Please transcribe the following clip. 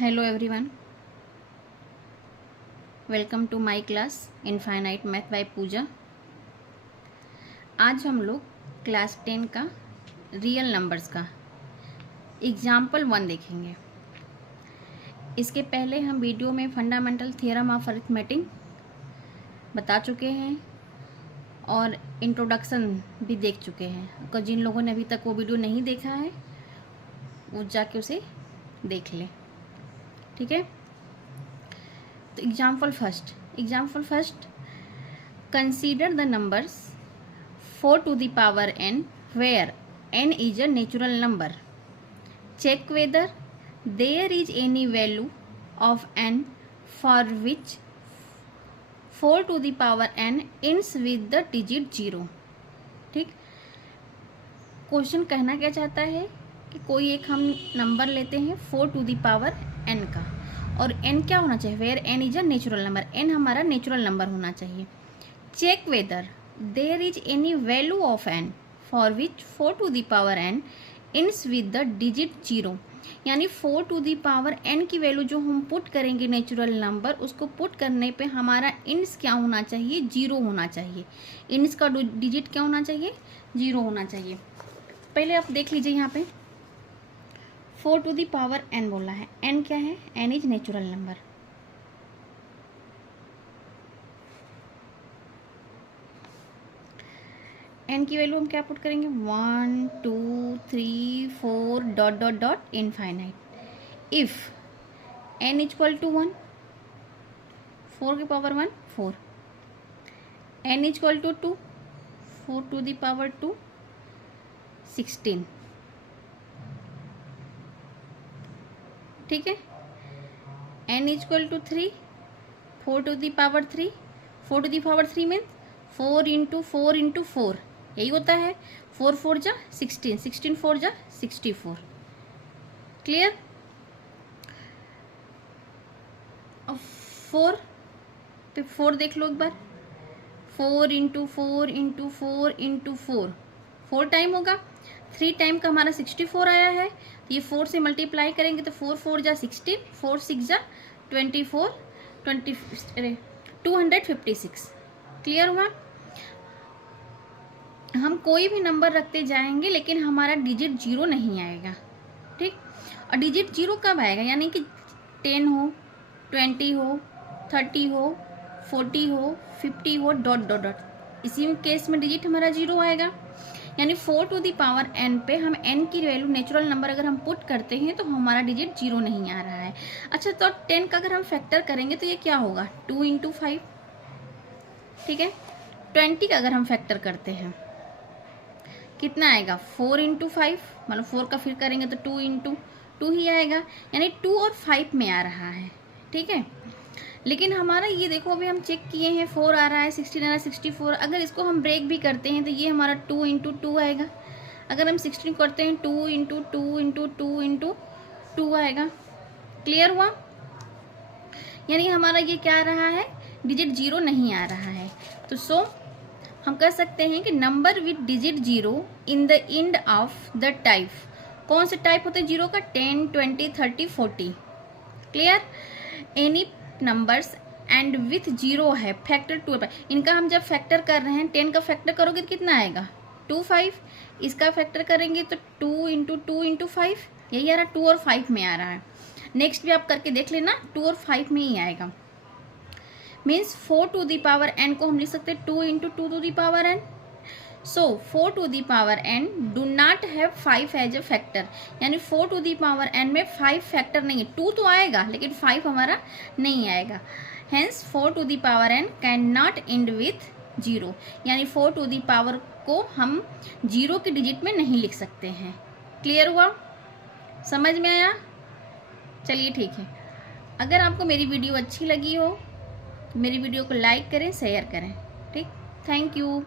Hello everyone, welcome to my class infinite math by Pooja. आज हम लोग क्लास 10 का रियल नंबर्स का एग्जाम्पल 1 देखेंगे। इसके पहले हम वीडियो में फंडामेंटल थ्योरम ऑफ अरिथमेटिक बता चुके हैं और इंट्रोडक्शन भी देख चुके हैं। तो जिन लोगों ने अभी तक वो वीडियो नहीं देखा है वो जाके उसे देख लें, ठीक है। तो example first, consider the numbers 4 to the power n where n is a natural number. Check whether there is any value of n for which 4 to the power n ends with the digit 0. ठीक, question कहना क्या चाहता है कि कोई एक हम number लेते हैं 4 to the power n का, और n क्या होना चाहिए, where n is a natural number, n हमारा नेचुरल नंबर होना चाहिए। Check whether there is any value of n for which 4 to the power n ends with the digit 0, यानी 4 to the power n की value जो हम put करेंगे natural number, उसको put करने पे हमारा इंड्स क्या होना चाहिए, 0 होना चाहिए। इंड्स का डिजिट क्या होना चाहिए, 0 होना चाहिए। पहले आप देख लीजिए, यहाँ पे 4 to the power n बोला है। n क्या है, n is natural number. n की वैल्यू हम क्या पुट करेंगे, 1 2 3 4 dot dot dot infinite. If n equal to 1, 4 की power 1 4, n equal to 2, 4 to the power 2 16, ठीक है। n equal to 3, 4 to the power 3, 4 to the power 3 means 4 into 4 into 4, यही होता है। 4 4 जा 16, 16 4 जा 64। क्लियर। अब 4 पे 4 देख लो एक बार, 4 इंटू 4 इंटू 4 इंटू 4, 4 टाइम होगा। 3 टाइम का हमारा 64 आया है, तो ये 4 से मल्टीप्लाई करेंगे तो 4 4 जा 16, 4 6 जा 24, 256। क्लियर हुआ। हम कोई भी नंबर रखते जाएंगे लेकिन हमारा डिजिट 0 नहीं आएगा, ठीक। और डिजिट 0 कब आएगा, यानी कि 10 हो, 20 हो, 30 हो, 40 हो, 50 हो, डॉट डॉट डॉट, इसी केस में डिजिट हमारा 0 आएगा। यानी 4 to the power n पे हम n की वैल्यू नेचुरल नंबर अगर हम पुट करते हैं तो हमारा डिजिट 0 नहीं आ रहा है। अच्छा, तो 10 का अगर हम फैक्टर करेंगे तो ये क्या होगा, 2 इंटू 5, ठीक है। 20 का अगर हम फैक्टर करते हैं कितना आएगा, 4 इंटू 5, मतलब 4 का फिर करेंगे तो 2 इंटू 2 ही आएगा, यानी 2 और 5 में आ रहा है, ठीक है। लेकिन हमारा ये देखो, अभी हम चेक किए हैं 4 आ रहा है, 16 आ रहा है, 64। अगर इसको हम ब्रेक भी करते हैं तो ये हमारा 2 इंटू 2 आएगा। अगर हम 16 करते हैं 2 इंटू 2 इंटू 2 इंटू 2 आएगा। क्लियर हुआ। यानी हमारा ये क्या आ रहा है, डिजिट 0 नहीं आ रहा है। तो सो हम कह सकते हैं कि number with digit 0 in the end of the type, कौन से टाइप होते हैं 0 का, 10 20 30 40। Clear. Any numbers and with 0 है, फैक्टर 2 है। इनका हम जब फैक्टर कर रहे हैं, 10 का फैक्टर करोगे तो कितना आएगा, 2 5। इसका फैक्टर करेंगे तो 2 इंटू 2 इंटू 5, यही आ रहा है, 2 और 5 में आ रहा है। नेक्स्ट भी आप करके देख लेना, 2 और 5 में ही आएगा। Means 4 to the power n को हम लिख सकते हैं 2 into 2 to the power n। So 4 to the power n do not have 5 as a factor, यानी 4 to the power n में 5 फैक्टर नहीं है। 2 तो आएगा लेकिन 5 हमारा नहीं आएगा। Hence 4 to the power n can not and with 0, यानी 4 to the power को हम 0 के डिजिट में नहीं लिख सकते हैं। क्लियर हुआ, समझ में आया। चलिए ठीक है। अगर आपको मेरी वीडियो अच्छी लगी हो तो मेरी वीडियो को लाइक करें, शेयर करें, ठीक। Thank you.